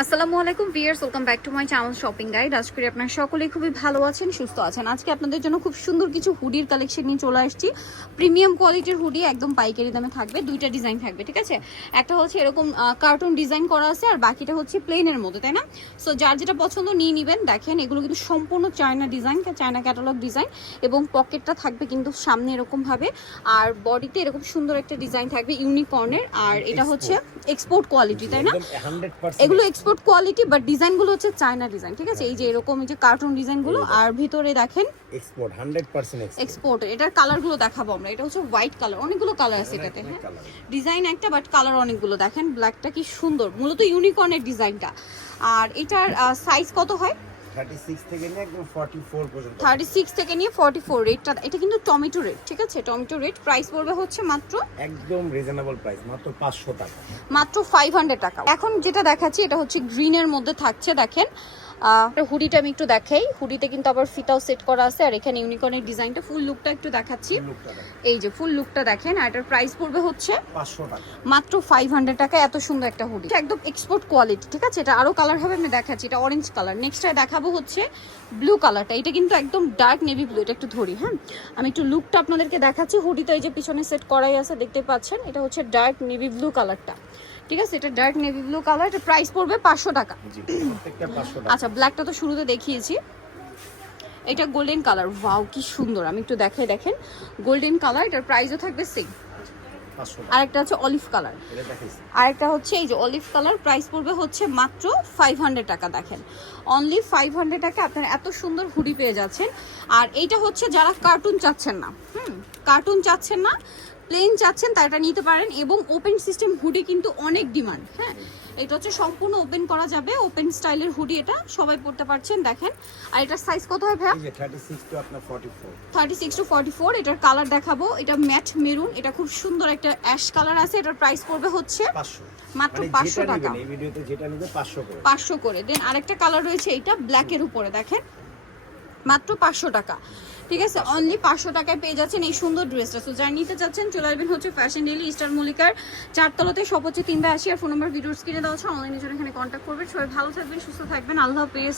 আসসালামু আলাইকুম viewers welcome back to my channel shopping guide. করি আপনারা সকলেই খুবই ভালো আছেন সুস্থ আছেন। আজকে আপনাদের জন্য খুব সুন্দর কিছু হুডির কালেকশন নিয়ে চলে আসছি। প্রিমিয়াম কোয়ালিটির হুডি একদম পাইকারি দামে থাকবে দুইটা ডিজাইন থাকবে ঠিক আছে? একটা হচ্ছে এরকম কার্টুন ডিজাইন করা আছে আর বাকিটা হচ্ছে প্লেনের মধ্যে তাই না? সো যার যেটা পছন্দ নিয়ে নেবেন দেখেন এগুলো কিন্তু সম্পূর্ণ China design China catalogue design এবং পকেটটা থাকবে কিন্তু সামনে এরকম ভাবে আর বডিতে এরকম সুন্দর একটা ডিজাইন থাকবে ইউনিকর্নের আর এটা হচ্ছে এক্সপোর্ট কোয়ালিটি তাই না? এগুলো এক্সপোর্ট কোয়ালিটি বাট ডিজাইনগুলো হচ্ছে চায়না ডিজাইন ঠিক আছে? এই যে এরকম এই যে কার্টুন ডিজাইনগুলো আর ভিতরে দেখেন এক্সপোর্ট 100% এক্সপোর্ট এক্সপোর্ট এটার কালারগুলো দেখাবো আমরা। এটা হচ্ছে হোয়াইট কালার অনেকগুলো কালার আছে এটাতে হ্যাঁ? ডিজাইন একটা বাট কালার অনেকগুলো। দেখেন ব্ল্যাকটা কি সুন্দর। মূলত ইউনিকর্নের ডিজাইনটা আর এটার সাইজ কত হয়? 36 থেকে নিয়ে একদম 44 পর্যন্ত। থার্টি সিক্স থেকে নিয়ে ফর্টি ফোর রেটটা এটা কিন্তু টমেটো রেট ঠিক আছে? টমেটো রেট প্রাইস পড়বে হচ্ছে মাত্র একদম রিজনেবল প্রাইস মাত্র 500 টাকা। মাত্র ফাইভ হান্ড্রেড টাকা। এখন যেটা দেখাচ্ছি এটা হচ্ছে গ্রিনের মধ্যে থাকছে দেখেন। হুডিটা আমি একটু দেখাই। হুডিতে কিন্তু আবার ফিতাও সেট করা আছে আর এখানে ইউনিকর্নের ডিজাইনটা ফুল লুকটা একটু দেখাচ্ছি। এই যে ফুল লুকটা দেখেন আর এটার প্রাইস পড়বে হচ্ছে 500 মাত্র ফাইভ হান্ড্রেড টাকা এত সুন্দর একটা হুডি। একদম এক্সপোর্ট কোয়ালিটি ঠিক আছে? এটা আরও কালার হবে আমি দেখাচ্ছি। এটা অরেঞ্জ কালার নেক্সট দেখাবো হচ্ছে ব্লু কালারটা এটা কিন্তু একদম ডার্ক নেভি ব্লু এটা একটু ধরি হ্যাঁ? আমি একটু লুকটা আপনাদেরকে দেখাচ্ছি। হুডিতে এই যে পিছনে সেট করাই আছে দেখতে পাচ্ছেন? এটা হচ্ছে ডার্ক নেভি ব্লু কালারটা ঠিক আছে? এটা ডার্ক নেভি ব্লু কালার এটা প্রাইস পড়বে পাঁচশো টাকা। জি প্রত্যেকটা 500 টাকা। আচ্ছা ব্ল্যাকটা তো শুরুতে দেখিয়েছি। এটা গোল্ডেন কালার ওয়াও কি সুন্দর। আমি একটু দেখাই দেখেন। গোল্ডেন কালার এটার প্রাইসও থাকবে সেম 500 টাকা। আরেকটা হচ্ছে অলিভ কালার আরেকটা হচ্ছে এই যে অলিভ কালার প্রাইস পড়বে হচ্ছে মাত্র ফাইভ হান্ড্রেড টাকা দেখেন। অনলি ফাইভ হান্ড্রেড টাকা আপনারা এত সুন্দর হুডি পেয়ে যাচ্ছেন। আর এইটা হচ্ছে যারা কার্টুন চাচ্ছেন না। হুম কার্টুন চাচ্ছেন না প্লেন চাচ্ছেন তারা এটা নিতে পারেন এবং ওপেন সিস্টেম হুডি কিন্তু অনেক ডিমান্ড হ্যাঁ? এটা হচ্ছে সম্পূর্ণ ওপেন করা যাবে ওপেন স্টাইলের হুডি এটা সবাই পড়তে পারছেন দেখেন। আর এটার সাইজ কত হয় ভাইয়া? এই যে 36 টু আপনার 44 thirty six to forty four এটার কালার দেখাবো এটা ম্যাট মেরুন এটা খুব সুন্দর একটা অ্যাশ কালার আছে এটার প্রাইস পড়বে হচ্ছে 500 মাত্র মানে পাঁচশো যেটা টাকা। এই ভিডিওতে যেটা নেবে 500 করে। পাঁচশো করে। দেন আরেকটা কালার রয়েছে এইটা ব্ল্যাকের উপরে দেখেন। মাত্র পাঁচশো টাকা। ঠিক আছে অনলি পাঁচশো টাকায় পেয়ে যাচ্ছেন এই সুন্দর ড্রেসটা সো যারা নিতে চাচ্ছেন, চলে আসবেন হচ্ছে ফ্যাশন ডেলি স্টার মল্লিকার চারতলাতে, সব হচ্ছে তিনটা আসি, আর ফোন নাম্বার ভিডিও স্ক্রিনে দেওয়া হচ্ছে অনলাইনে জন্য এখানে কন্ট্যাক্ট করবেন। সবাই ভালো থাকবেন, সুস্থ থাকবেন, আল্লাহ হাফেজ।